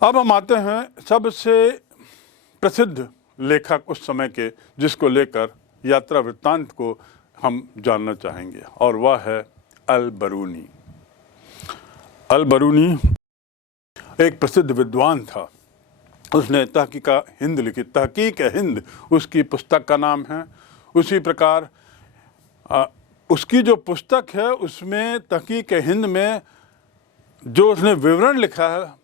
अब हम आते हैं सबसे प्रसिद्ध लेखक उस समय के, जिसको लेकर यात्रा वृत्तांत को हम जानना चाहेंगे, और वह है अल बरूनी। अल बरूनी एक प्रसिद्ध विद्वान था। उसने तहकीक हिंद लिखी। तहकीक हिंद उसकी पुस्तक का नाम है। उसी प्रकार उसकी जो पुस्तक है उसमें तहकीक हिंद में जो उसने विवरण लिखा है,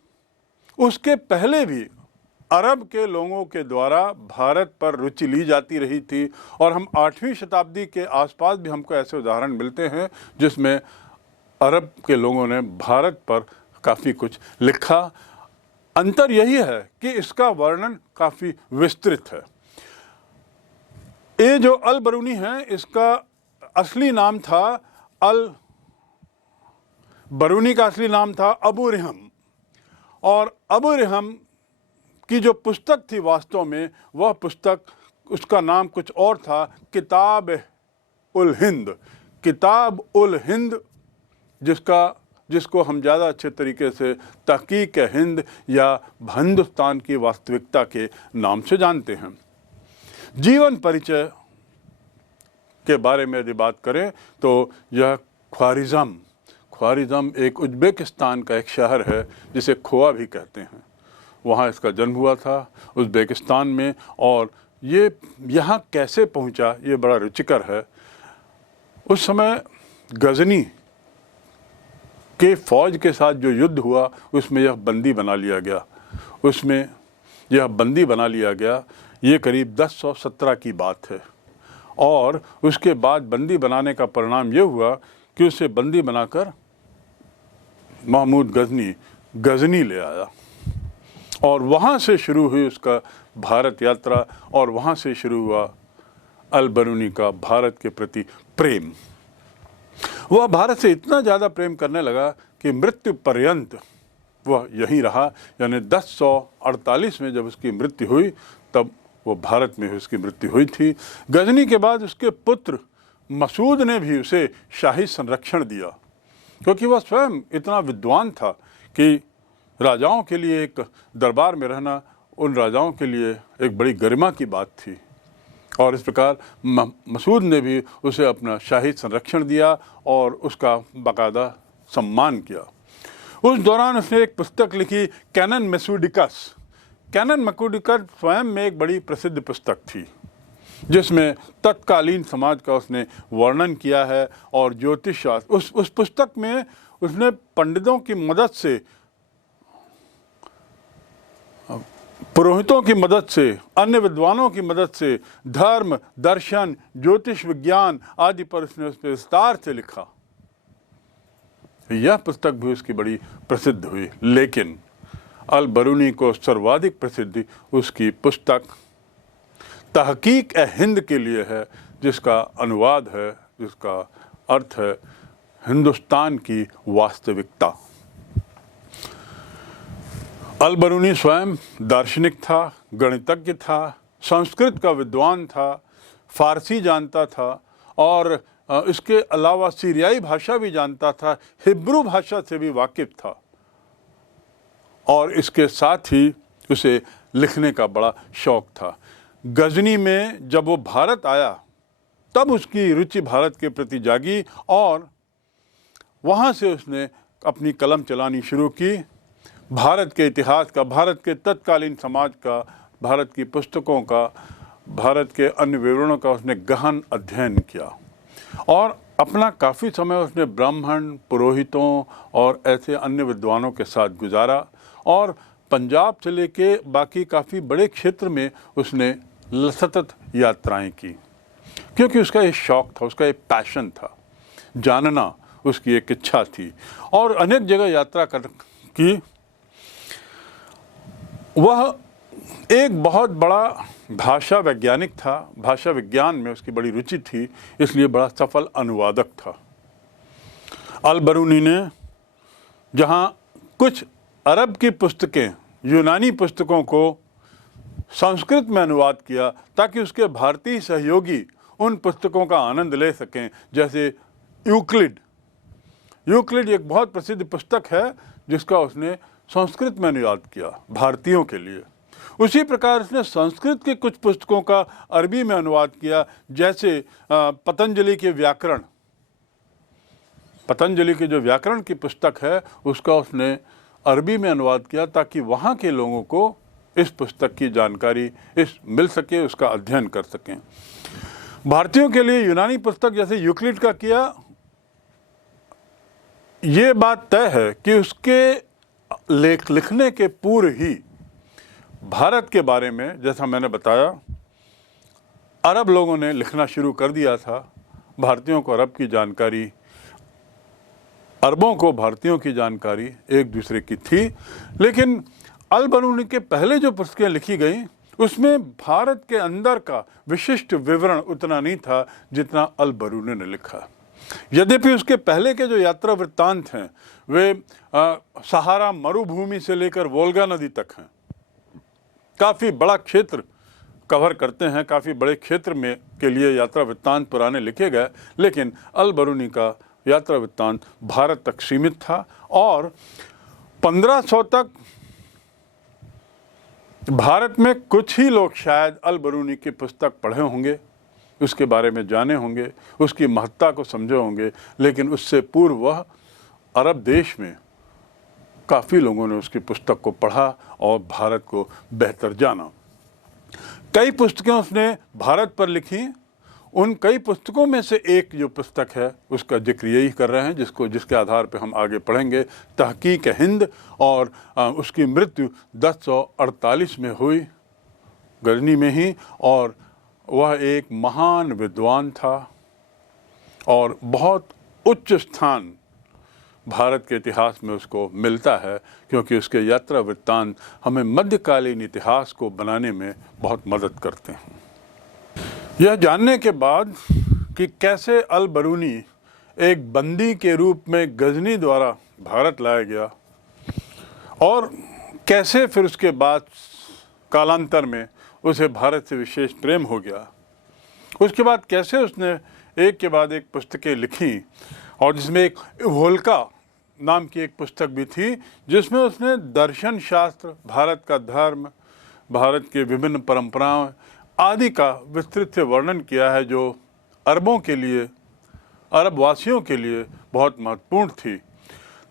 उसके पहले भी अरब के लोगों के द्वारा भारत पर रुचि ली जाती रही थी। और हम 8वीं शताब्दी के आसपास भी हमको ऐसे उदाहरण मिलते हैं जिसमें अरब के लोगों ने भारत पर काफ़ी कुछ लिखा। अंतर यही है कि इसका वर्णन काफ़ी विस्तृत है। ये जो अल बरूनी है, इसका असली नाम था अल बरूनी का असली नाम था अबू रिहम। और अबू रिहम की जो पुस्तक थी, वास्तव में वह पुस्तक, उसका नाम कुछ और था, किताब उल हिंद। किताब उल हिंद, जिसको हम ज़्यादा अच्छे तरीके से तहकीक हिंद या हिंदुस्तान की वास्तविकता के नाम से जानते हैं। जीवन परिचय के बारे में यदि बात करें तो यह ख्वारिज़म एक उज़्बेकिस्तान का एक शहर है जिसे खोआ भी कहते हैं। वहाँ इसका जन्म हुआ था, उज़्बेकिस्तान में। और ये यहाँ कैसे पहुँचा, ये बड़ा रुचिकर है। उस समय गजनी के फ़ौज के साथ जो युद्ध हुआ उसमें यह बंदी बना लिया गया। ये करीब 1017 की बात है। और उसके बाद बंदी बनाने का परिणाम ये हुआ कि उसे बंदी बनाकर महमूद गजनी ले आया। और वहाँ से शुरू हुई उसका भारत यात्रा, और वहाँ से शुरू हुआ अल बरूनी का भारत के प्रति प्रेम। वह भारत से इतना ज़्यादा प्रेम करने लगा कि मृत्यु पर्यंत वह यहीं रहा। यानी 1048 में जब उसकी मृत्यु हुई, तब वो भारत में उसकी मृत्यु हुई थी। गजनी के बाद उसके पुत्र मसूद ने भी उसे शाही संरक्षण दिया, क्योंकि वह स्वयं इतना विद्वान था कि राजाओं के लिए एक दरबार में रहना उन राजाओं के लिए एक बड़ी गरिमा की बात थी। और इस प्रकार मसूद ने भी उसे अपना शाही संरक्षण दिया और उसका बाकायदा सम्मान किया। उस दौरान उसने एक पुस्तक लिखी, कैनन मैसूडिकस। कैनन मैसूडिकस स्वयं में एक बड़ी प्रसिद्ध पुस्तक थी, जिसमें तत्कालीन समाज का उसने वर्णन किया है और ज्योतिष शास्त्र। उस पुस्तक में उसने पंडितों की मदद से, पुरोहितों की मदद से, अन्य विद्वानों की मदद से धर्म, दर्शन, ज्योतिष विज्ञान आदि पर उसने उस पर विस्तार से लिखा। यह पुस्तक भी उसकी बड़ी प्रसिद्ध हुई। लेकिन अल बरूनी को सर्वाधिक प्रसिद्धि उसकी पुस्तक तहकीक हिंद के लिए है, जिसका अनुवाद है, जिसका अर्थ है हिंदुस्तान की वास्तविकता। अल बरूनी स्वयं दार्शनिक था, गणितज्ञ था, संस्कृत का विद्वान था, फारसी जानता था, और इसके अलावा सीरियाई भाषा भी जानता था, हिब्रू भाषा से भी वाकिफ था। और इसके साथ ही उसे लिखने का बड़ा शौक़ था। गजनी में जब वो भारत आया, तब उसकी रुचि भारत के प्रति जागी और वहाँ से उसने अपनी कलम चलानी शुरू की। भारत के इतिहास का, भारत के तत्कालीन समाज का, भारत की पुस्तकों का, भारत के अन्य विवरणों का उसने गहन अध्ययन किया। और अपना काफ़ी समय उसने ब्राह्मण, पुरोहितों और ऐसे अन्य विद्वानों के साथ गुजारा। और पंजाब से लेके बाकी काफ़ी बड़े क्षेत्र में उसने सतत यात्राएं की, क्योंकि उसका एक शौक़ था, उसका एक पैशन था, जानना उसकी एक इच्छा थी। और अनेक जगह यात्रा की। वह एक बहुत बड़ा भाषा वैज्ञानिक था, भाषा विज्ञान में उसकी बड़ी रुचि थी, इसलिए बड़ा सफल अनुवादक था। अल बरूनी ने जहाँ कुछ अरब की पुस्तकें, यूनानी पुस्तकों को संस्कृत में अनुवाद किया ताकि उसके भारतीय सहयोगी उन पुस्तकों का आनंद ले सकें, जैसे यूक्लिड एक बहुत प्रसिद्ध पुस्तक है जिसका उसने संस्कृत में अनुवाद किया भारतीयों के लिए। उसी प्रकार उसने संस्कृत के कुछ पुस्तकों का अरबी में अनुवाद किया, जैसे पतंजलि के व्याकरण, पतंजलि की जो व्याकरण की पुस्तक है उसका उसने अरबी में अनुवाद किया ताकि वहाँ के लोगों को इस पुस्तक की जानकारी मिल सके, उसका अध्ययन कर सकें। भारतीयों के लिए यूनानी पुस्तक जैसे यूक्लिड का किया, ये बात तय है कि उसके लेख लिखने के पूर्व ही भारत के बारे में, जैसा मैंने बताया, अरब लोगों ने लिखना शुरू कर दिया था। भारतीयों को अरब की जानकारी, अरबों को भारतीयों की जानकारी एक दूसरे की थी। लेकिन अल बरूनी के पहले जो पुस्तकें लिखी गई उसमें भारत के अंदर का विशिष्ट विवरण उतना नहीं था जितना अल बरूनी ने लिखा। यद्यपि उसके पहले के जो यात्रा वृत्तांत हैं वे सहारा मरुभूमि से लेकर वोल्गा नदी तक हैं, काफ़ी बड़ा क्षेत्र कवर करते हैं, काफ़ी बड़े क्षेत्र में के लिए यात्रा वृत्तांत पुराने लिखे गए। लेकिन अल बरूनी का यात्रा वृत्तांत भारत तक सीमित था और 1500 तक भारत में कुछ ही लोग शायद अल बरूनी की पुस्तक पढ़े होंगे, उसके बारे में जाने होंगे, उसकी महत्ता को समझे होंगे। लेकिन उससे पूर्व वह अरब देश में काफ़ी लोगों ने उसकी पुस्तक को पढ़ा और भारत को बेहतर जाना। कई पुस्तकें उसने भारत पर लिखी। उन कई पुस्तकों में से एक जो पुस्तक है उसका जिक्र यही कर रहे हैं, जिसके आधार पर हम आगे पढ़ेंगे, तहकीक हिंद। और उसकी मृत्यु 1048 में हुई, गजनी में ही। और वह एक महान विद्वान था और बहुत उच्च स्थान भारत के इतिहास में उसको मिलता है, क्योंकि उसके यात्रा वृत्तांत हमें मध्यकालीन इतिहास को बनाने में बहुत मदद करते हैं। यह जानने के बाद कि कैसे अल बरूनी एक बंदी के रूप में गजनी द्वारा भारत लाया गया और कैसे फिर उसके बाद कालांतर में उसे भारत से विशेष प्रेम हो गया, उसके बाद कैसे उसने एक के बाद एक पुस्तकें लिखी, और जिसमें एक होलका नाम की एक पुस्तक भी थी जिसमें उसने दर्शन शास्त्र, भारत का धर्म, भारत के विभिन्न परंपराओं आदि का विस्तृत से वर्णन किया है, जो अरबों के लिए, अरब वासियों के लिए बहुत महत्वपूर्ण थी।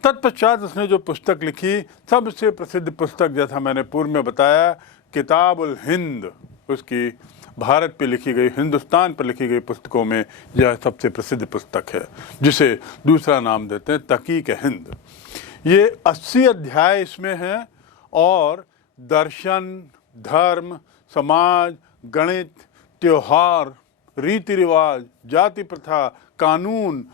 तत्पश्चात उसने जो पुस्तक लिखी, सबसे प्रसिद्ध पुस्तक जैसा मैंने पूर्व में बताया, किताबुल हिंद, उसकी भारत पे लिखी गई, हिंदुस्तान पर लिखी गई पुस्तकों में यह सबसे प्रसिद्ध पुस्तक है, जिसे दूसरा नाम देते हैं तहकीक हिंद। ये 80 अध्याय इसमें हैं और दर्शन, धर्म, समाज, गणित, त्योहार, रीति रिवाज, जाति प्रथा, कानून,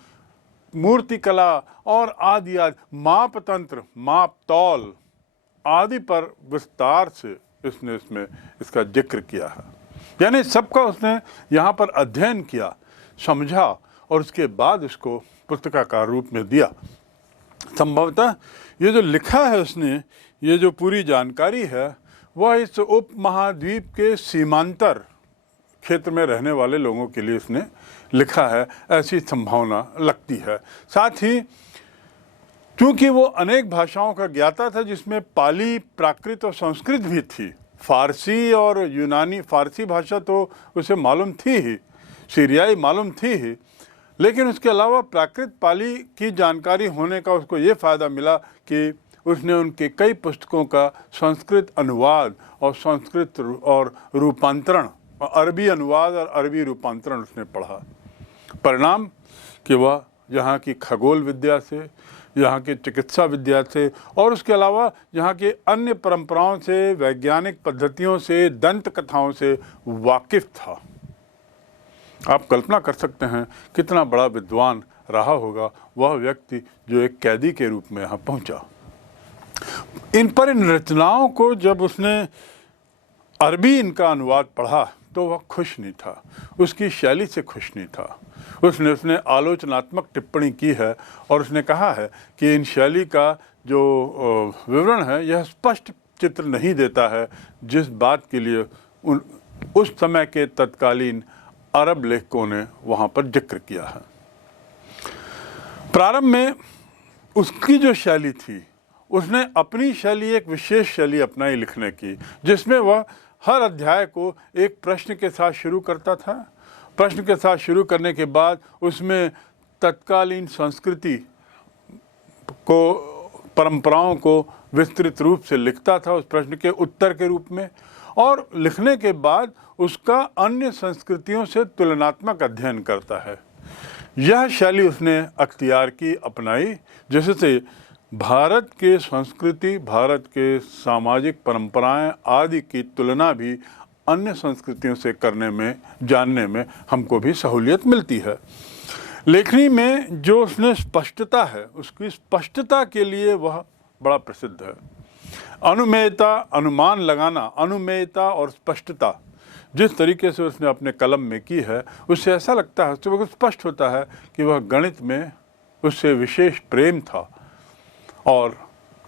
मूर्ति कला और आदि माप तंत्र, माप तौल आदि पर विस्तार से इसमें इसका जिक्र किया है। यानी सबका उसने यहाँ पर अध्ययन किया, समझा और उसके बाद इसको पुस्तकाकार रूप में दिया। संभवतः ये जो लिखा है उसने, ये जो पूरी जानकारी है, वह इस उपमहाद्वीप के सीमांतर क्षेत्र में रहने वाले लोगों के लिए उसने लिखा है, ऐसी संभावना लगती है। साथ ही क्योंकि वो अनेक भाषाओं का ज्ञाता था, जिसमें पाली, प्राकृत और संस्कृत भी थी, फारसी और यूनानी, फारसी भाषा तो उसे मालूम थी ही, सीरियाई मालूम थी ही, लेकिन उसके अलावा प्राकृत पाली की जानकारी होने का उसको ये फ़ायदा मिला कि उसने उनके कई पुस्तकों का संस्कृत अनुवाद और संस्कृत और रूपांतरण, अरबी अनुवाद और अरबी रूपांतरण उसने पढ़ा। परिणाम कि वह यहाँ की खगोल विद्या से, यहाँ की चिकित्सा विद्या से और उसके अलावा यहाँ के अन्य परंपराओं से, वैज्ञानिक पद्धतियों से, दंत कथाओं से वाकिफ था। आप कल्पना कर सकते हैं कितना बड़ा विद्वान रहा होगा वह व्यक्ति जो एक कैदी के रूप में यहाँ पहुँचा। इन रचनाओं को जब उसने अरबी इनका अनुवाद पढ़ा तो वह खुश नहीं था, उसकी शैली से खुश नहीं था। उसने आलोचनात्मक टिप्पणी की है और उसने कहा है कि इन शैली का जो विवरण है यह स्पष्ट चित्र नहीं देता है जिस बात के लिए उस समय के तत्कालीन अरब लेखकों ने वहाँ पर जिक्र किया है। प्रारंभ में उसकी जो शैली थी उसने अपनी शैली, एक विशेष शैली अपनाई लिखने की, जिसमें वह हर अध्याय को एक प्रश्न के साथ शुरू करता था। प्रश्न के साथ शुरू करने के बाद उसमें तत्कालीन संस्कृति को, परंपराओं को विस्तृत रूप से लिखता था उस प्रश्न के उत्तर के रूप में, और लिखने के बाद उसका अन्य संस्कृतियों से तुलनात्मक अध्ययन करता है। यह शैली उसने अख्तियार की, अपनाई, जिससे भारत के संस्कृति, भारत के सामाजिक परंपराएं आदि की तुलना भी अन्य संस्कृतियों से करने में, जानने में हमको भी सहूलियत मिलती है। लेखनी में जो उसने स्पष्टता है, उसकी स्पष्टता के लिए वह बड़ा प्रसिद्ध है। अनुमेयता, अनुमान लगाना, अनुमेयता और स्पष्टता जिस तरीके से उसने अपने कलम में की है, उससे ऐसा लगता है, उससे स्पष्ट होता है कि वह गणित में उससे विशेष प्रेम था, और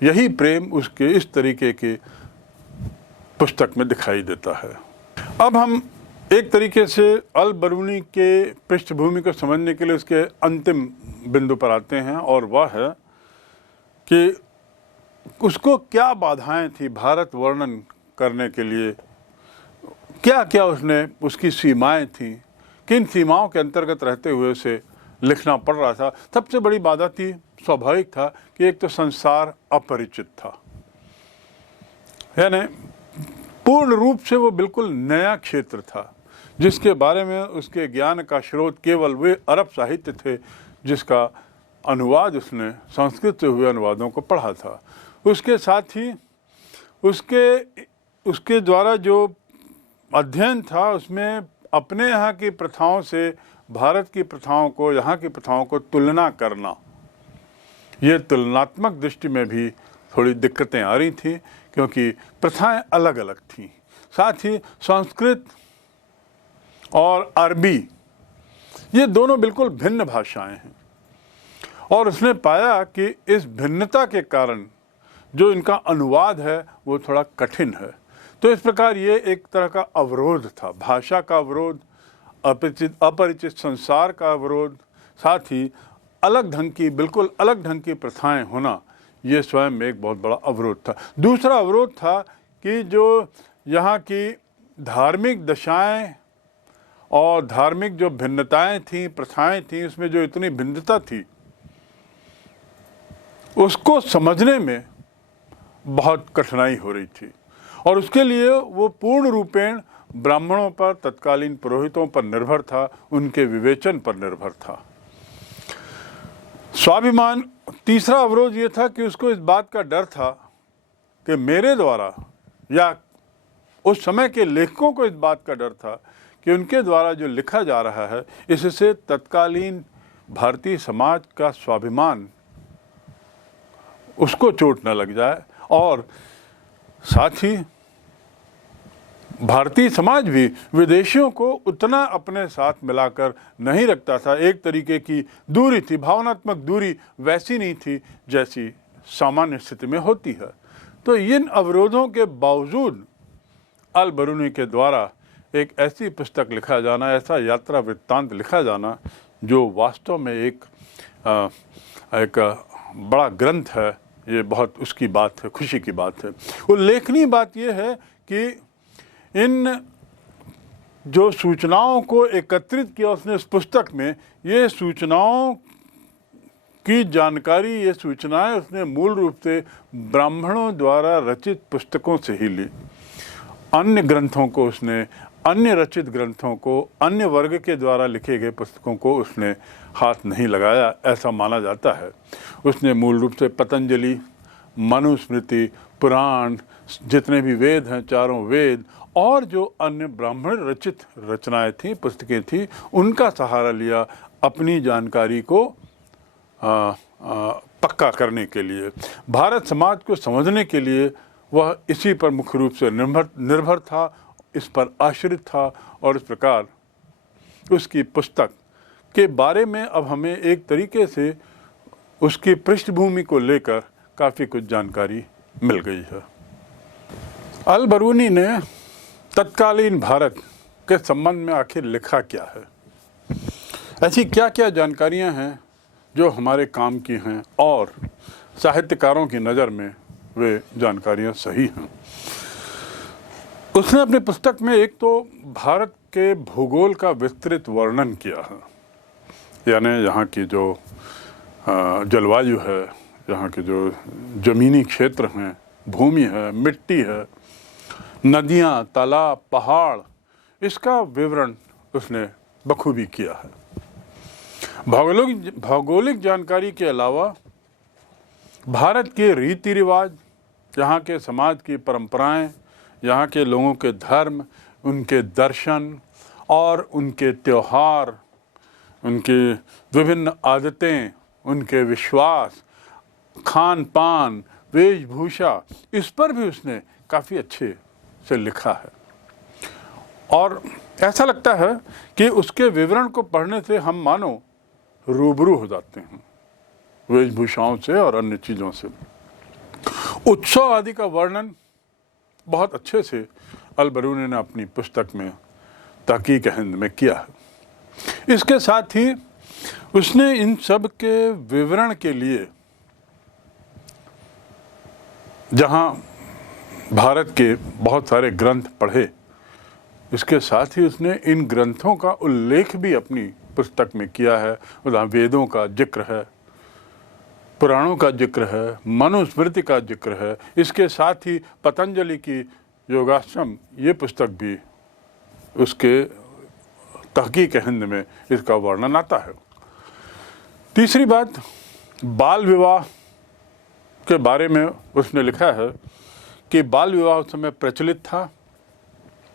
यही प्रेम उसके इस तरीके की पुस्तक में दिखाई देता है। अब हम एक तरीके से अल बरूनी के पृष्ठभूमि को समझने के लिए उसके अंतिम बिंदु पर आते हैं, और वह है कि उसको क्या बाधाएं थी भारत वर्णन करने के लिए, क्या क्या उसने, उसकी सीमाएं थीं, किन सीमाओं के अंतर्गत रहते हुए उसे लिखना पड़ रहा था। सबसे बड़ी बाधा थी, स्वाभाविक था कि एक तो संसार अपरिचित था, यानी पूर्ण रूप से वो बिल्कुल नया क्षेत्र था, जिसके बारे में उसके ज्ञान का स्रोत केवल वे अरब साहित्य थे जिसका अनुवाद उसने संस्कृत से हुए अनुवादों को पढ़ा था। उसके साथ ही उसके द्वारा जो अध्ययन था, उसमें अपने यहाँ की प्रथाओं से भारत की प्रथाओं को, यहाँ की प्रथाओं को तुलना करना, ये तुलनात्मक दृष्टि में भी थोड़ी दिक्कतें आ रही थी, क्योंकि प्रथाएं अलग अलग थीं। साथ ही संस्कृत और अरबी, ये दोनों बिल्कुल भिन्न भाषाएं हैं, और उसने पाया कि इस भिन्नता के कारण जो इनका अनुवाद है वो थोड़ा कठिन है। तो इस प्रकार ये एक तरह का अवरोध था, भाषा का अवरोध, अपरिचित संसार का अवरोध, साथ ही अलग ढंग की, बिल्कुल अलग ढंग की प्रथाएं होना, ये स्वयं में एक बहुत बड़ा अवरोध था। दूसरा अवरोध था कि जो यहाँ की धार्मिक दशाएं और धार्मिक जो भिन्नताएं थीं, प्रथाएं थीं, उसमें जो इतनी भिन्नता थी, उसको समझने में बहुत कठिनाई हो रही थी, और उसके लिए वो पूर्ण रूपेण ब्राह्मणों पर, तत्कालीन पुरोहितों पर निर्भर था, उनके विवेचन पर निर्भर था। स्वाभिमान, तीसरा अवरोध ये था कि उसको इस बात का डर था कि मेरे द्वारा, या उस समय के लेखकों को इस बात का डर था कि उनके द्वारा जो लिखा जा रहा है, इससे तत्कालीन भारतीय समाज का स्वाभिमान, उसको चोट न लग जाए, और साथ ही भारतीय समाज भी विदेशियों को उतना अपने साथ मिलाकर नहीं रखता था। एक तरीके की दूरी थी, भावनात्मक दूरी वैसी नहीं थी जैसी सामान्य स्थिति में होती है। तो इन अवरोधों के बावजूद अल बरूनी के द्वारा एक ऐसी पुस्तक लिखा जाना, ऐसा यात्रा वृत्तांत लिखा जाना, जो वास्तव में एक बड़ा ग्रंथ है, ये बहुत उसकी बात है, खुशी की बात है। उल्लेखनीय बात यह है कि इन जो सूचनाओं को एकत्रित किया उसने इस पुस्तक में, ये सूचनाओं की जानकारी, ये सूचनाएं उसने मूल रूप से ब्राह्मणों द्वारा रचित पुस्तकों से ही ली। अन्य ग्रंथों को उसने, अन्य रचित ग्रंथों को, अन्य वर्ग के द्वारा लिखे गए पुस्तकों को उसने हाथ नहीं लगाया, ऐसा माना जाता है। उसने मूल रूप से पतंजलि, मनुस्मृति, पुराण, जितने भी वेद हैं, चारों वेद, और जो अन्य ब्राह्मण रचित रचनाएं थीं, पुस्तकें थीं, उनका सहारा लिया अपनी जानकारी को पक्का करने के लिए। भारत समाज को समझने के लिए वह इसी पर मुख्य रूप से निर्भर था, इस पर आश्रित था, और इस प्रकार उसकी पुस्तक के बारे में अब हमें एक तरीके से उसकी पृष्ठभूमि को लेकर काफ़ी कुछ जानकारी मिल गई है। अल बरूनी ने तत्कालीन भारत के संबंध में आखिर लिखा क्या है, ऐसी क्या क्या जानकारियां हैं जो हमारे काम की हैं, और साहित्यकारों की नज़र में वे जानकारियाँ सही हैं। उसने अपनी पुस्तक में एक तो भारत के भूगोल का विस्तृत वर्णन किया है, यानी यहाँ की जो जलवायु है, यहाँ के जो ज़मीनी क्षेत्र हैं, भूमि है, मिट्टी है, नदियाँ, तालाब, पहाड़, इसका विवरण उसने बखूबी किया है। भौगोलिक जानकारी के अलावा भारत के रीति रिवाज, यहाँ के समाज की परंपराएं, यहाँ के लोगों के धर्म, उनके दर्शन और उनके त्योहार, उनके विभिन्न आदतें, उनके विश्वास, खान पान, वेशभूषा, इस पर भी उसने काफ़ी अच्छे से लिखा है। और ऐसा लगता है कि उसके विवरण को पढ़ने से हम मानो रूबरू हो जाते हैं वेशभूषाओं से और अन्य चीज़ों से। उत्सव आदि का वर्णन बहुत अच्छे से अल-बरूनी ने अपनी पुस्तक में तहकीक हिंद में किया है। इसके साथ ही उसने इन सब के विवरण के लिए जहाँ भारत के बहुत सारे ग्रंथ पढ़े, इसके साथ ही उसने इन ग्रंथों का उल्लेख भी अपनी पुस्तक में किया है। वहाँ वेदों का जिक्र है, पुराणों का जिक्र है, मनुस्मृति का जिक्र है। इसके साथ ही पतंजलि की योगाश्रम, ये पुस्तक भी उसके तहकीक हिंद में इसका वर्णन आता है। तीसरी बात, बाल विवाह के बारे में उसने लिखा है कि बाल विवाह उस समय प्रचलित था,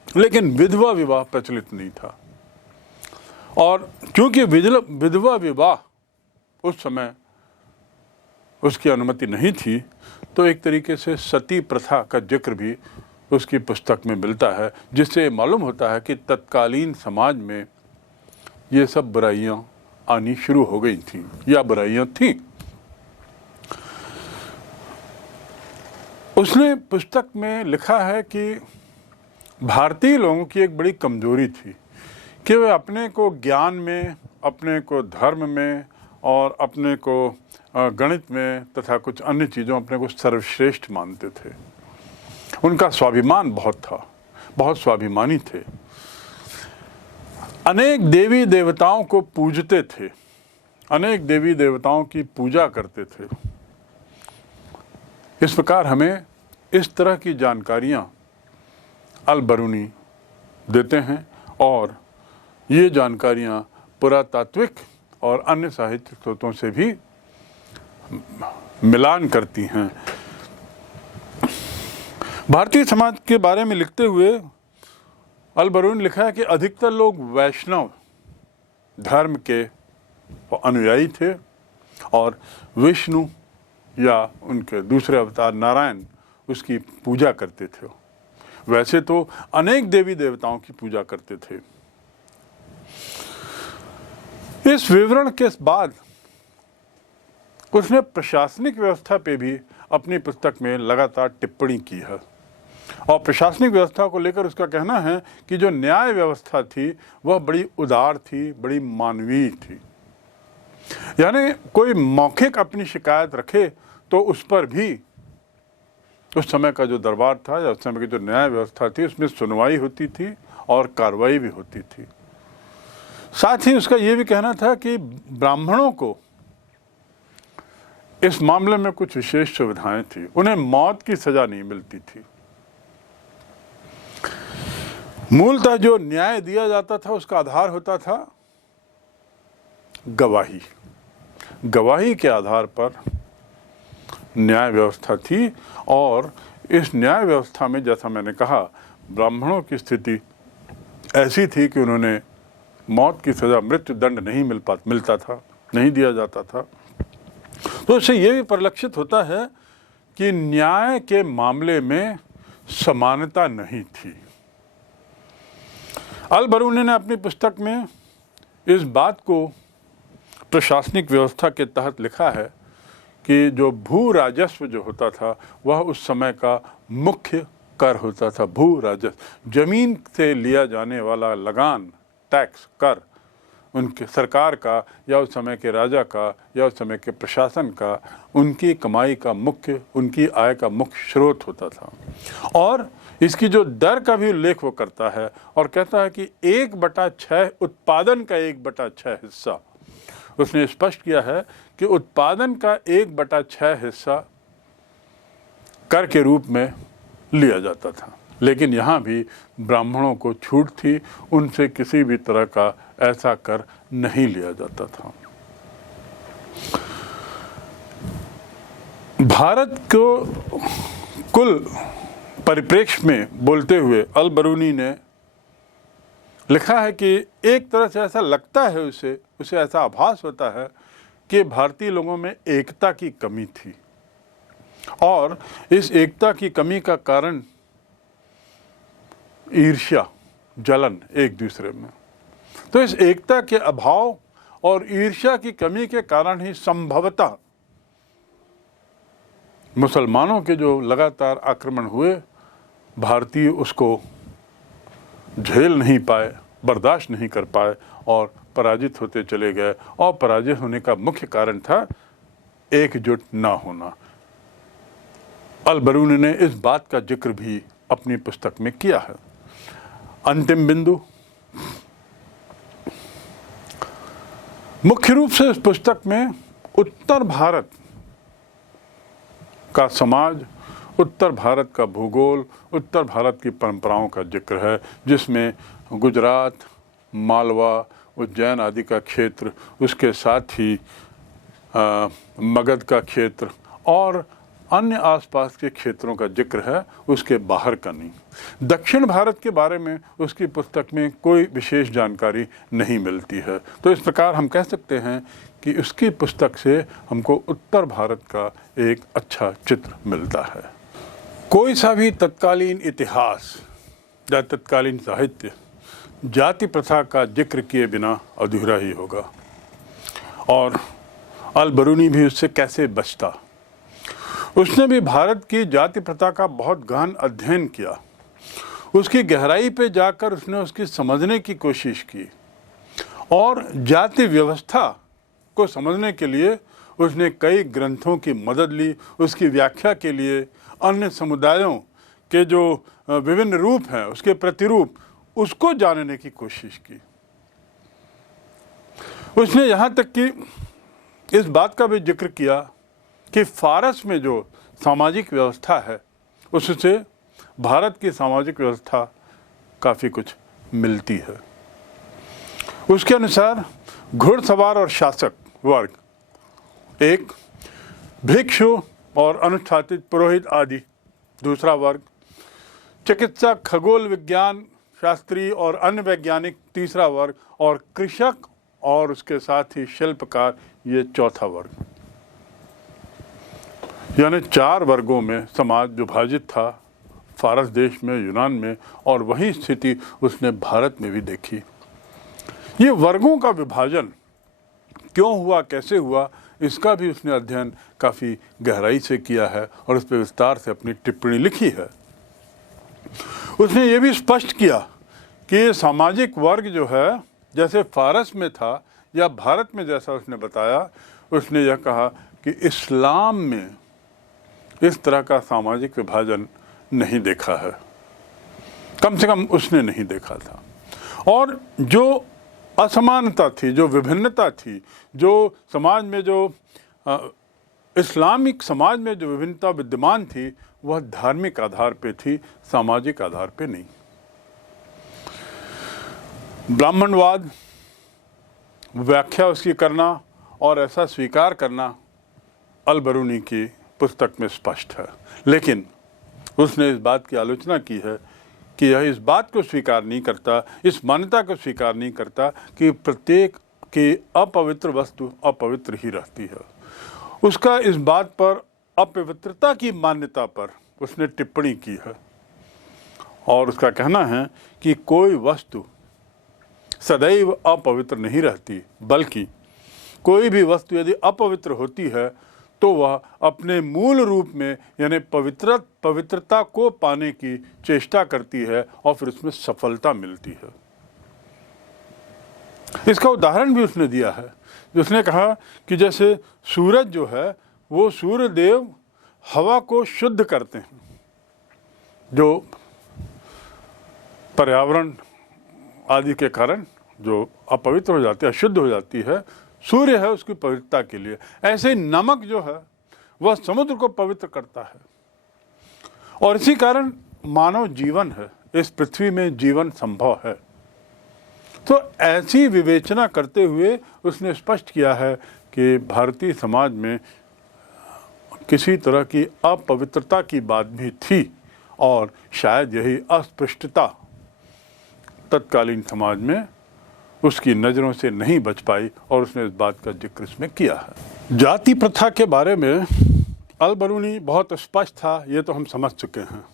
लेकिन विधवा विवाह प्रचलित नहीं था। और क्योंकि विधवा विवाह उस समय उसकी अनुमति नहीं थी, तो एक तरीके से सती प्रथा का जिक्र भी उसकी पुस्तक में मिलता है, जिससे मालूम होता है कि तत्कालीन समाज में ये सब बुराइयां आनी शुरू हो गई थी या बुराइयां थीं। उसने पुस्तक में लिखा है कि भारतीय लोगों की एक बड़ी कमजोरी थी कि वे अपने को ज्ञान में, अपने को धर्म में और अपने को गणित में तथा कुछ अन्य चीज़ों अपने को सर्वश्रेष्ठ मानते थे। उनका स्वाभिमान बहुत था, बहुत स्वाभिमानी थे, अनेक देवी देवताओं को पूजते थे, अनेक देवी देवताओं की पूजा करते थे। इस प्रकार हमें इस तरह की जानकारियाँ अल-बरूनी देते हैं और ये जानकारियाँ पुरातात्विक और अन्य साहित्यिक स्रोतों से भी मिलान करती हैं। भारतीय समाज के बारे में लिखते हुए अल-बरूनी ने लिखा है कि अधिकतर लोग वैष्णव धर्म के अनुयायी थे और विष्णु या उनके दूसरे अवतार नारायण, उसकी पूजा करते थे। वैसे तो अनेक देवी देवताओं की पूजा करते थे। इस विवरण के बाद उसने प्रशासनिक व्यवस्था पे भी अपनी पुस्तक में लगातार टिप्पणी की है। और प्रशासनिक व्यवस्था को लेकर उसका कहना है कि जो न्याय व्यवस्था थी वह बड़ी उदार थी, बड़ी मानवीय थी। यानी कोई मौखिक अपनी शिकायत रखे तो उस पर भी उस समय का जो दरबार था या उस समय की जो न्याय व्यवस्था थी उसमें सुनवाई होती थी और कार्रवाई भी होती थी। साथ ही उसका ये भी कहना था कि ब्राह्मणों को इस मामले में कुछ विशेष सुविधाएं थी, उन्हें मौत की सजा नहीं मिलती थी। मूलतः जो न्याय दिया जाता था उसका आधार होता था गवाही। गवाही के आधार पर न्याय व्यवस्था थी और इस न्याय व्यवस्था में, जैसा मैंने कहा, ब्राह्मणों की स्थिति ऐसी थी कि उन्होंने मौत की सजा, मृत्यु दंड नहीं मिलता था, नहीं दिया जाता था। तो इससे ये भी परिलक्षित होता है कि न्याय के मामले में समानता नहीं थी। अल-बरूनी ने अपनी पुस्तक में इस बात को प्रशासनिक व्यवस्था के तहत लिखा है कि जो भू राजस्व जो होता था वह उस समय का मुख्य कर होता था। भू राजस्व, जमीन से लिया जाने वाला लगान, टैक्स, कर, उनके सरकार का या उस समय के राजा का या उस समय के प्रशासन का, उनकी कमाई का मुख्य, उनकी आय का मुख्य स्रोत होता था। और इसकी जो दर का भी उल्लेख वो करता है और कहता है कि 1/6 उत्पादन का 1/6 हिस्सा, उसने स्पष्ट किया है कि उत्पादन का 1/6 हिस्सा कर के रूप में लिया जाता था। लेकिन यहाँ भी ब्राह्मणों को छूट थी, उनसे किसी भी तरह का ऐसा कर नहीं लिया जाता था। भारत को कुल परिप्रेक्ष्य में बोलते हुए अल बरूनी ने लिखा है कि एक तरह से ऐसा लगता है, उसे ऐसा आभास होता है कि भारतीय लोगों में एकता की कमी थी और इस एकता की कमी का कारण ईर्ष्या, जलन एक दूसरे में। तो इस एकता के अभाव और ईर्ष्या की कमी के कारण ही संभवतः मुसलमानों के जो लगातार आक्रमण हुए, भारतीय उसको झेल नहीं पाए, बर्दाश्त नहीं कर पाए और पराजित होते चले गए। और पराजित होने का मुख्य कारण था एकजुट ना होना। अल बरूनी ने इस बात का जिक्र भी अपनी पुस्तक में किया है। अंतिम बिंदु, मुख्य रूप से इस पुस्तक में उत्तर भारत का समाज, उत्तर भारत का भूगोल, उत्तर भारत की परंपराओं का जिक्र है, जिसमें गुजरात, मालवा, उज्जैन आदि का क्षेत्र, उसके साथ ही मगध का क्षेत्र और अन्य आसपास के क्षेत्रों का जिक्र है, उसके बाहर का नहीं। दक्षिण भारत के बारे में उसकी पुस्तक में कोई विशेष जानकारी नहीं मिलती है। तो इस प्रकार हम कह सकते हैं कि उसकी पुस्तक से हमको उत्तर भारत का एक अच्छा चित्र मिलता है। कोई सा भी तत्कालीन इतिहास या तत्कालीन साहित्य जाति प्रथा का जिक्र किए बिना अधूरा ही होगा। और अल बरूनी भी उससे कैसे बचता। उसने भी भारत की जाति प्रथा का बहुत गहन अध्ययन किया, उसकी गहराई पे जाकर उसने उसकी समझने की कोशिश की और जाति व्यवस्था को समझने के लिए उसने कई ग्रंथों की मदद ली। उसकी व्याख्या के लिए अन्य समुदायों के जो विभिन्न रूप हैं, उसके प्रतिरूप, उसको जानने की कोशिश की। उसने यहाँ तक कि इस बात का भी जिक्र किया कि फारस में जो सामाजिक व्यवस्था है उससे भारत की सामाजिक व्यवस्था काफ़ी कुछ मिलती है। उसके अनुसार घुड़सवार और शासक वर्ग एक, भिक्षु और अनुष्ठापित पुरोहित आदि दूसरा वर्ग, चिकित्सक, खगोल विज्ञान शास्त्री और अन्य वैज्ञानिक तीसरा वर्ग और कृषक और उसके साथ ही शिल्पकार ये चौथा वर्ग। यानी 4 वर्गों में समाज विभाजित था फारस देश में, यूनान में, और वही स्थिति उसने भारत में भी देखी। ये वर्गों का विभाजन क्यों हुआ, कैसे हुआ, इसका भी उसने अध्ययन काफ़ी गहराई से किया है और उस पर विस्तार से अपनी टिप्पणी लिखी है। उसने ये भी स्पष्ट किया कि सामाजिक वर्ग जो है, जैसे फारस में था या भारत में जैसा उसने बताया, उसने यह कहा कि इस्लाम में इस तरह का सामाजिक विभाजन नहीं देखा है, कम से कम उसने नहीं देखा था। और जो असमानता थी, जो विभिन्नता थी, जो समाज में जो इस्लामिक समाज में जो विभिन्नता विद्यमान थी, वह धार्मिक आधार पे थी, सामाजिक आधार पे नहीं। ब्राह्मणवाद व्याख्या उसकी करना और ऐसा स्वीकार करना अल बरूनी की पुस्तक में स्पष्ट है, लेकिन उसने इस बात की आलोचना की है कि यह इस बात को स्वीकार नहीं करता, इस मान्यता को स्वीकार नहीं करता कि प्रत्येक की अपवित्र वस्तु अपवित्र ही रहती है। उसका इस बात पर, अपवित्रता की मान्यता पर उसने टिप्पणी की है और उसका कहना है कि कोई वस्तु सदैव अपवित्र नहीं रहती, बल्कि कोई भी वस्तु यदि अपवित्र होती है तो वह अपने मूल रूप में यानी पवित्रता को पाने की चेष्टा करती है और फिर उसमें सफलता मिलती है। इसका उदाहरण भी उसने दिया है। उसने कहा कि जैसे सूरज जो है वो सूर्य देव हवा को शुद्ध करते हैं, जो पर्यावरण आदि के कारण जो अपवित्र हो जाती है, अशुद्ध हो जाती है, सूर्य है उसकी पवित्रता के लिए। ऐसे नमक जो है वह समुद्र को पवित्र करता है। और इसी कारण मानव जीवन है, इस पृथ्वी में जीवन संभव है। तो ऐसी विवेचना करते हुए उसने स्पष्ट किया है कि भारतीय समाज में किसी तरह की अपवित्रता की बात भी थी और शायद यही अस्पृष्टता तत्कालीन समाज में उसकी नज़रों से नहीं बच पाई और उसने इस बात का जिक्र इसमें किया है। जाति प्रथा के बारे में अल बरूनी बहुत स्पष्ट था, ये तो हम समझ चुके हैं।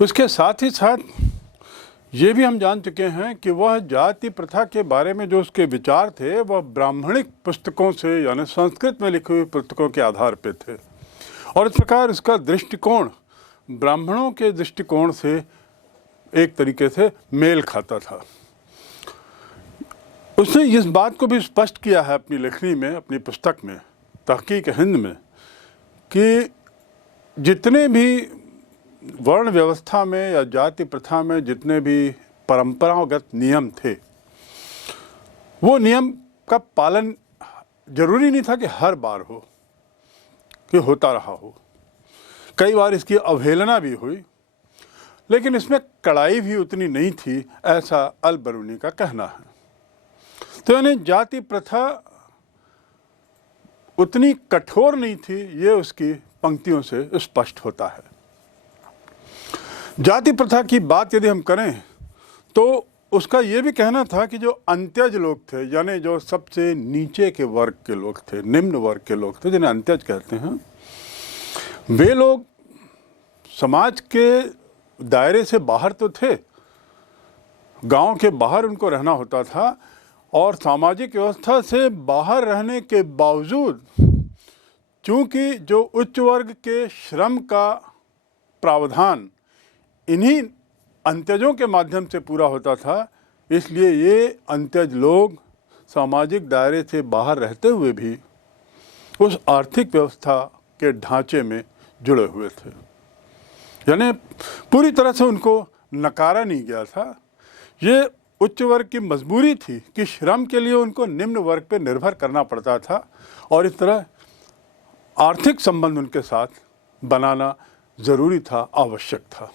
उसके साथ ही साथ ये भी हम जान चुके हैं कि वह जाति प्रथा के बारे में जो उसके विचार थे वह ब्राह्मणिक पुस्तकों से यानी संस्कृत में लिखी हुई पुस्तकों के आधार पर थे और इस प्रकार इसका दृष्टिकोण ब्राह्मणों के दृष्टिकोण से एक तरीके से मेल खाता था। उसने इस बात को भी स्पष्ट किया है अपनी लेखनी में, अपनी पुस्तक में तहकीक हिंद में, कि जितने भी वर्ण व्यवस्था में या जाति प्रथा में जितने भी परंपरागत नियम थे, वो नियम का पालन जरूरी नहीं था कि हर बार हो, कि होता रहा हो। कई बार इसकी अवहेलना भी हुई, लेकिन इसमें कड़ाई भी उतनी नहीं थी, ऐसा अल बरूनी का कहना है। तो यानी जाति प्रथा उतनी कठोर नहीं थी, ये उसकी पंक्तियों से स्पष्ट होता है। जाति प्रथा की बात यदि हम करें तो उसका ये भी कहना था कि जो अंत्यज लोग थे, यानी जो सबसे नीचे के वर्ग के लोग थे, निम्न वर्ग के लोग थे, जिन्हें अंत्यज कहते हैं, वे लोग समाज के दायरे से बाहर तो थे, गांव के बाहर उनको रहना होता था और सामाजिक व्यवस्था से बाहर रहने के बावजूद चूंकि जो उच्च वर्ग के श्रम का प्रावधान इन्हीं अंत्यजों के माध्यम से पूरा होता था, इसलिए ये अंत्यज लोग सामाजिक दायरे से बाहर रहते हुए भी उस आर्थिक व्यवस्था के ढांचे में जुड़े हुए थे। यानी पूरी तरह से उनको नकारा नहीं गया था। ये उच्च वर्ग की मजबूरी थी कि श्रम के लिए उनको निम्न वर्ग पर निर्भर करना पड़ता था और इस तरह आर्थिक संबंध उनके साथ बनाना ज़रूरी था, आवश्यक था।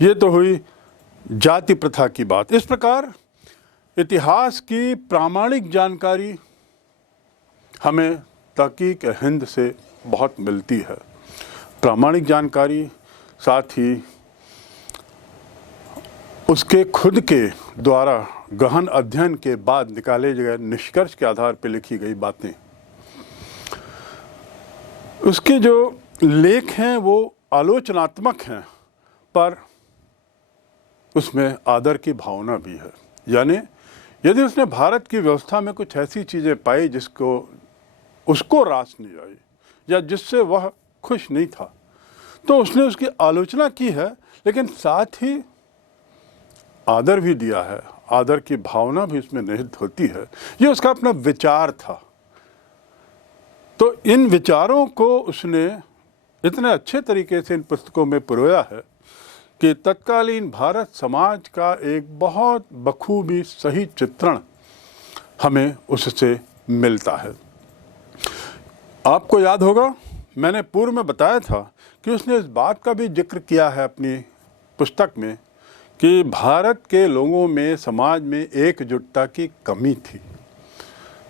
ये तो हुई जाति प्रथा की बात। इस प्रकार इतिहास की प्रामाणिक जानकारी हमें तहकीक हिंद से बहुत मिलती है। प्रामाणिक जानकारी, साथ ही उसके खुद के द्वारा गहन अध्ययन के बाद निकाले गए निष्कर्ष के आधार पर लिखी गई बातें। उसके जो लेख हैं वो आलोचनात्मक हैं, पर उसमें आदर की भावना भी है। यानी यदि उसने भारत की व्यवस्था में कुछ ऐसी चीज़ें पाई जिसको उसको रास नहीं आई या जिससे वह खुश नहीं था, तो उसने उसकी आलोचना की है, लेकिन साथ ही आदर भी दिया है। आदर की भावना भी उसमें निहित होती है। ये उसका अपना विचार था। तो इन विचारों को उसने इतने अच्छे तरीके से इन पुस्तकों में पिरोया है कि तत्कालीन भारत समाज का एक बहुत बखूबी सही चित्रण हमें उससे मिलता है। आपको याद होगा, मैंने पूर्व में बताया था कि उसने इस बात का भी जिक्र किया है अपनी पुस्तक में कि भारत के लोगों में, समाज में एकजुटता की कमी थी।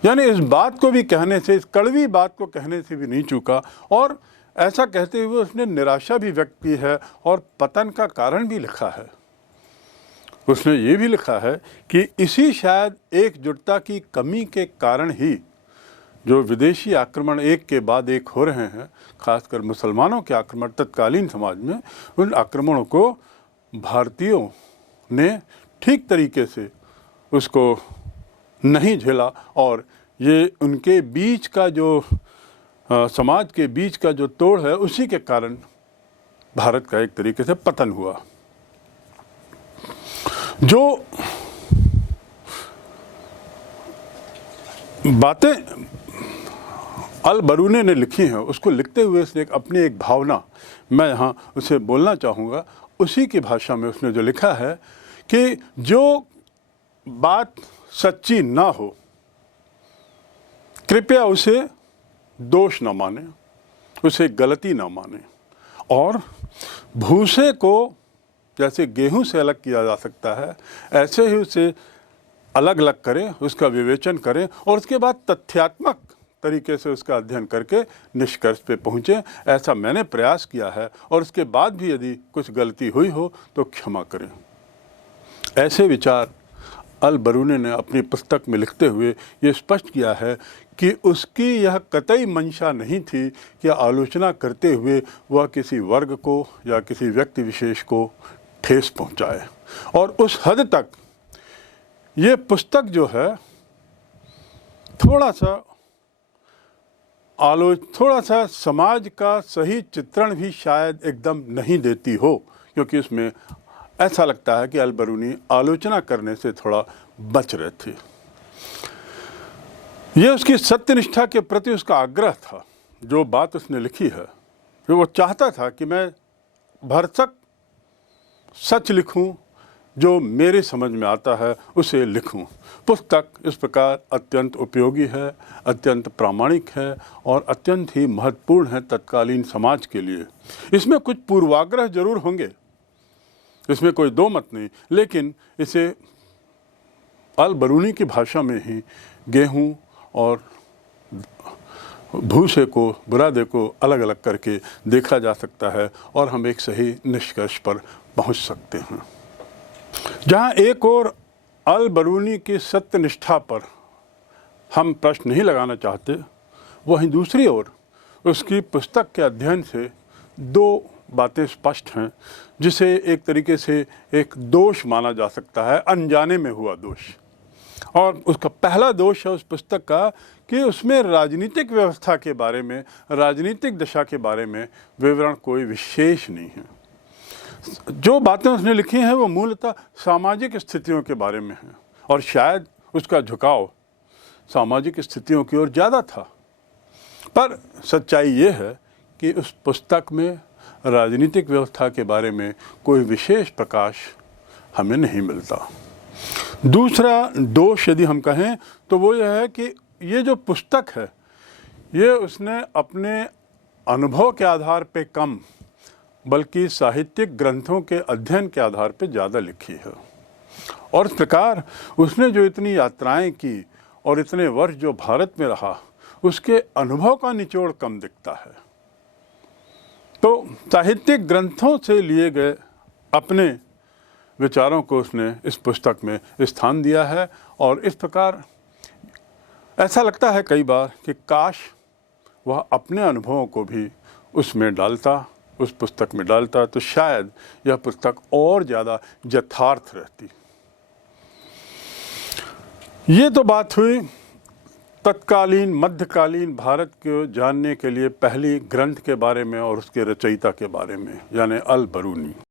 यानी इस बात को भी कहने से, इस कड़वी बात को कहने से भी नहीं चूका और ऐसा कहते हुए उसने निराशा भी व्यक्त की है और पतन का कारण भी लिखा है। उसने ये भी लिखा है कि इसी शायद एकजुटता की कमी के कारण ही जो विदेशी आक्रमण एक के बाद एक हो रहे हैं, खासकर मुसलमानों के आक्रमण तत्कालीन समाज में, उन आक्रमणों को भारतीयों ने ठीक तरीके से उसको नहीं झेला और ये उनके बीच का जो समाज के बीच का जो तोड़ है, उसी के कारण भारत का एक तरीके से पतन हुआ। जो बातें अल बरूनी ने लिखी हैं, उसको लिखते हुए उसने अपनी एक भावना मैं यहाँ उसे बोलना चाहूँगा। उसी की भाषा में उसने जो लिखा है कि जो बात सच्ची ना हो कृपया उसे दोष न माने, उसे गलती ना माने, और भूसे को जैसे गेहूं से अलग किया जा सकता है ऐसे ही उसे अलग अलग करें, उसका विवेचन करें और उसके बाद तथ्यात्मक तरीके से उसका अध्ययन करके निष्कर्ष पे पहुँचें। ऐसा मैंने प्रयास किया है और उसके बाद भी यदि कुछ गलती हुई हो तो क्षमा करें। ऐसे विचार अल बरूनी ने अपनी पुस्तक में लिखते हुए ये स्पष्ट किया है कि उसकी यह कतई मंशा नहीं थी कि आलोचना करते हुए वह किसी वर्ग को या किसी व्यक्ति विशेष को ठेस पहुंचाए। और उस हद तक ये पुस्तक जो है थोड़ा सा समाज का सही चित्रण भी शायद एकदम नहीं देती हो, क्योंकि उसमें ऐसा लगता है कि अल बरूनी आलोचना करने से थोड़ा बच रहे थे। ये उसकी सत्यनिष्ठा के प्रति उसका आग्रह था। जो बात उसने लिखी है कि वो चाहता था कि मैं भरसक सच लिखूं, जो मेरे समझ में आता है उसे लिखूं। पुस्तक इस प्रकार अत्यंत उपयोगी है, अत्यंत प्रामाणिक है और अत्यंत ही महत्वपूर्ण है तत्कालीन समाज के लिए। इसमें कुछ पूर्वाग्रह जरूर होंगे, इसमें कोई दो मत नहीं, लेकिन इसे अल बरूनी की भाषा में ही गेहूं और भूसे को, बुरादे को अलग अलग करके देखा जा सकता है और हम एक सही निष्कर्ष पर पहुंच सकते हैं। जहां एक और अल बरूनी की सत्यनिष्ठा पर हम प्रश्न नहीं लगाना चाहते, वहीं दूसरी ओर उसकी पुस्तक के अध्ययन से दो बातें स्पष्ट हैं, जिसे एक तरीके से एक दोष माना जा सकता है, अनजाने में हुआ दोष। और उसका पहला दोष है उस पुस्तक का कि उसमें राजनीतिक व्यवस्था के बारे में, राजनीतिक दशा के बारे में विवरण कोई विशेष नहीं है। जो बातें उसने लिखी हैं वो मूलतः सामाजिक स्थितियों के बारे में हैं और शायद उसका झुकाव सामाजिक स्थितियों की ओर ज़्यादा था। पर सच्चाई ये है कि उस पुस्तक में राजनीतिक व्यवस्था के बारे में कोई विशेष प्रकाश हमें नहीं मिलता। दूसरा दोष यदि हम कहें तो वो यह है कि ये जो पुस्तक है ये उसने अपने अनुभव के आधार पे कम बल्कि साहित्यिक ग्रंथों के अध्ययन के आधार पे ज़्यादा लिखी है। और इस प्रकार उसने जो इतनी यात्राएं की और इतने वर्ष जो भारत में रहा, उसके अनुभव का निचोड़ कम दिखता है। तो साहित्यिक ग्रंथों से लिए गए अपने विचारों को उसने इस पुस्तक में स्थान दिया है और इस प्रकार ऐसा लगता है कई बार कि काश वह अपने अनुभवों को भी उसमें डालता, उस पुस्तक में डालता, तो शायद यह पुस्तक और ज़्यादा यथार्थ रहती। ये तो बात हुई तत्कालीन मध्यकालीन भारत को जानने के लिए पहली ग्रंथ के बारे में और उसके रचयिता के बारे में, यानी अल बरूनी।